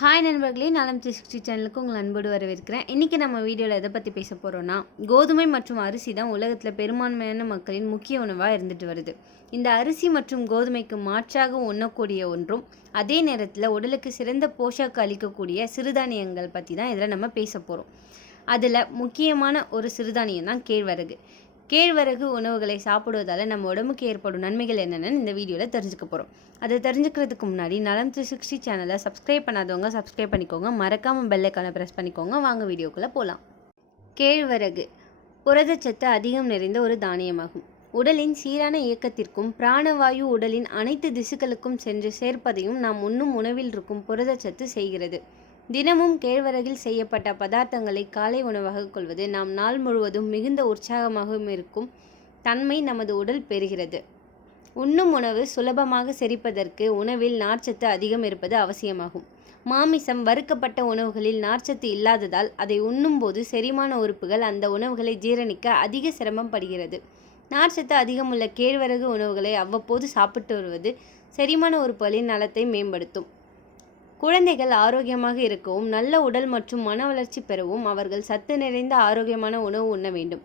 Hi நண்பர்களே நலம் three sixty சேனலுக்கு உங்கள் அன்போடு வரவேற்கிறேன். இன்றைக்கி நம்ம வீடியோவில் எதை பற்றி பேச போகிறோன்னா கோதுமை மற்றும் அரிசி தான் உலகத்தில் பெரும்பான்மையான மக்களின் முக்கிய உணவாக இருந்துட்டு வருது. இந்த அரிசி மற்றும் கோதுமைக்கு மாற்றாக உண்ணக்கூடிய ஒன்றும் அதே நேரத்தில் உடலுக்கு சிறந்த போஷாக்கு அளிக்கக்கூடிய சிறுதானியங்கள் பற்றி தான் இதில் நம்ம பேச போகிறோம் அதில் முக்கியமான ஒரு சிறுதானியம் தான் கேழ்வரகு. கேழ்வரகு உணவுகளை சாப்பிடுவதால் நம்ம உடம்புக்கு ஏற்படும் நன்மைகள் என்னென்னு இந்த வீடியோவில் தெரிஞ்சுக்க போகிறோம் அதை தெரிஞ்சுக்கிறதுக்கு முன்னாடி நலம் த்ரீ சிக்ஸ்டி சேனலை சப்ஸ்கிரைப் பண்ணாதவங்க சப்ஸ்கிரைப் பண்ணிக்கோங்க. மறக்காமல் பெல்லைக்கான ப்ரெஸ் பண்ணிக்கோங்க. வாங்க வீடியோக்குள்ளே போகலாம் கேழ்வரகு புரதச்சத்து அதிகம் நிறைந்த ஒரு தானியமாகும். உடலின் சீரான இயக்கத்திற்கும் பிராணவாயு உடலின் அனைத்து திசுக்களுக்கும் சென்று சேர்ப்பதையும் நாம் உண்ணும் உணவில் இருக்கும் புரதச்சத்து செய்கிறது. தினமும் கேழ்வரகில் செய்யப்பட்ட பதார்த்தங்களை காலை உணவாக கொள்வது நாம் நாள் முழுவதும் மிகுந்த உற்சாகமாகவும் இருக்கும். தன்மை நமது உடல் பெறுகிறது. உண்ணும் உணவு சுலபமாக செரிப்பதற்கு உணவில் நார்ச்சத்து அதிகம் இருப்பது அவசியமாகும். மாமிசம் வறுக்கப்பட்ட உணவுகளில் நார்ச்சத்து இல்லாததால் அதை உண்ணும்போது செரிமான உறுப்புகள் அந்த உணவுகளை ஜீரணிக்க அதிக சிரமம் படுகிறது. நார்ச்சத்து அதிகமுள்ள கேழ்வரகு உணவுகளை அவ்வப்போது சாப்பிட்டு வருவது செரிமான உறுப்புகளின் நலத்தை மேம்படுத்தும். குழந்தைகள் ஆரோக்கியமாக இருக்கவும் நல்ல உடல் மற்றும் மன வளர்ச்சி பெறவும் அவர்கள் சத்து நிறைந்த ஆரோக்கியமான உணவு உண்ண வேண்டும்.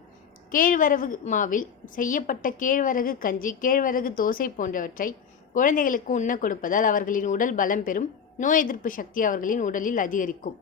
கேழ்வரகு மாவில் செய்யப்பட்ட கேழ்வரகு கஞ்சி கேழ்வரகு தோசை போன்றவற்றை குழந்தைகளுக்கு உண்ண கொடுப்பதால் அவர்களின் உடல் பலம் பெறும் நோய் எதிர்ப்பு சக்தி அவர்களின் உடலில் அதிகரிக்கும்.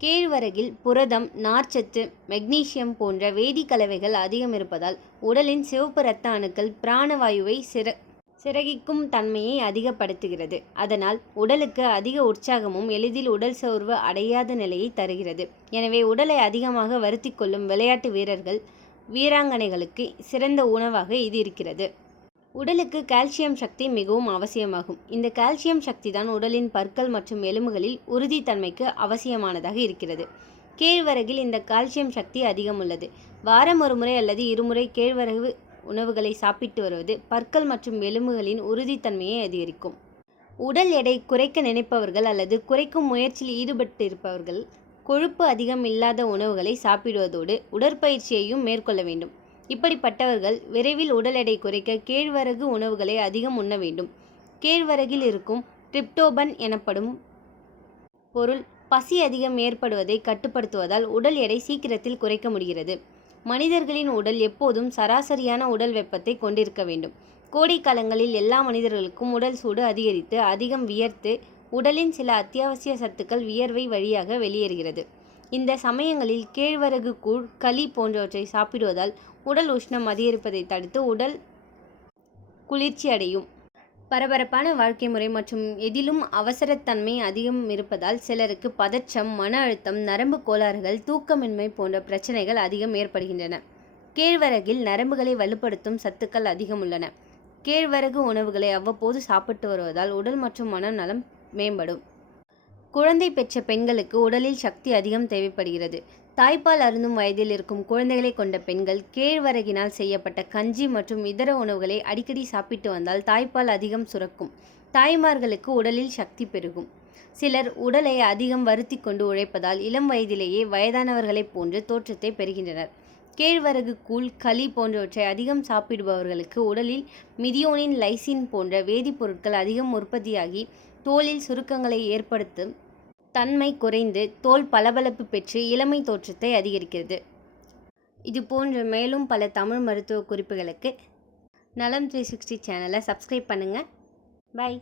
கேழ்வரகில் புரதம் நார்ச்சத்து மெக்னீசியம் போன்ற வேதிக்கலவைகள் அதிகம் இருப்பதால் உடலின் சிவப்பு இரத்த அணுக்கள் பிராணவாயுவை சிற சிறகிக்கும் தன்மையை அதிகப்படுத்துகிறது. அதனால் உடலுக்கு அதிக உற்சாகமும் எளிதில் உடல் சோர்வு அடையாத நிலையை தருகிறது. எனவே உடலை அதிகமாக வருத்தி கொள்ளும் விளையாட்டு வீரர்கள் வீராங்கனைகளுக்கு சிறந்த உணவாக இது இருக்கிறது. உடலுக்கு கால்சியம் சக்தி மிகவும் அவசியமாகும். இந்த கால்சியம் சக்தி தான் உடலின் பற்கள் மற்றும் எலும்புகளில் உறுதித்தன்மைக்கு அவசியமானதாக இருக்கிறது. கேழ்வரகில் இந்த கால்சியம் சக்தி அதிகம் உள்ளது. வாரம் ஒரு முறை அல்லது இருமுறை கேழ்வரகு உணவுகளை சாப்பிட்டு வருவது பற்கள் மற்றும் எலும்புகளின் உறுதித்தன்மையை அதிகரிக்கும். உடல் எடை குறைக்க நினைப்பவர்கள் அல்லது குறைக்கும் முயற்சியில் ஈடுபட்டிருப்பவர்கள் கொழுப்பு அதிகம் இல்லாத உணவுகளை சாப்பிடுவதோடு உடற்பயிற்சியையும் மேற்கொள்ள வேண்டும். இப்படிப்பட்டவர்கள் விரைவில் உடல் எடை குறைக்க கேழ்வரகு உணவுகளை அதிகம் உண்ண வேண்டும். கேழ்வரகில் இருக்கும் டிரிப்டோபன் எனப்படும் பொருள் பசி அதிகம் ஏற்படுவதை கட்டுப்படுத்துவதால் உடல் எடை சீக்கிரத்தில் குறைக்க முடிகிறது. மனிதர்களின் உடல் எப்போதும் சராசரியான உடல் வெப்பத்தை கொண்டிருக்க வேண்டும். கோடைக்காலங்களில் எல்லா மனிதர்களுக்கும் உடல் சூடு அதிகரித்து அதிகம் வியர்த்து உடலின் சில அத்தியாவசிய சத்துக்கள் வியர்வை வழியாக வெளியேறுகிறது. இந்த சமயங்களில் கேழ்வரகு கூழ் களி போன்றவற்றை சாப்பிடுவதால் உடல் உஷ்ணம் அதிகரிப்பதை தடுத்து உடல் குளிர்ச்சி அடையும் பரபரப்பான வாழ்க்கை முறை மற்றும் எதிலும் அவசரத்தன்மை அதிகம் இருப்பதால் சிலருக்கு பதற்றம் மன அழுத்தம் நரம்பு கோளாறுகள் தூக்கமின்மை போன்ற பிரச்சனைகள் அதிகம் ஏற்படுகின்றன. கேழ்வரகில் நரம்புகளை வலுப்படுத்தும் சத்துக்கள் அதிகம் உள்ளன. கேழ்வரகு உணவுகளை அவ்வப்போது சாப்பிட்டு வருவதால் உடல் மற்றும் மனம் நலம் மேம்படும். குழந்தை பெற்ற பெண்களுக்கு உடலில் சக்தி அதிகம் தேவைப்படுகிறது. தாய்ப்பால் அருந்தும் வயதில் இருக்கும் குழந்தைகளை கொண்ட பெண்கள் கேழ்வரகினால் செய்யப்பட்ட கஞ்சி மற்றும் இதர உணவுகளை அடிக்கடி சாப்பிட்டு வந்தால் தாய்ப்பால் அதிகம் சுரக்கும். தாய்மார்களுக்கு உடலில் சக்தி பெருகும். சிலர் உடலை அதிகம் வருத்தி கொண்டு உழைப்பதால் இளம் வயதிலேயே வயதானவர்களைப் போன்று தோற்றத்தை பெறுகின்றனர். கேழ்வரகு கூழ் களி போன்றவற்றை அதிகம் சாப்பிடுபவர்களுக்கு உடலில் மிதியோனின் லைசின் போன்ற வேதிப்பொருட்கள் அதிகம் உற்பத்தியாகி தோலில் சுருக்கங்களை ஏற்படுத்தும் தன்மை குறைந்து தோல் பளபளப்பு பெற்று இளமை தோற்றத்தை அதிகரிக்கிறது. இது போன்ற மேலும் பல தமிழ் மருத்துவ குறிப்புகளுக்கு நலம் த்ரீ சிக்ஸ்டி சேனலை சப்ஸ்கிரைப் பண்ணுங்கள் பை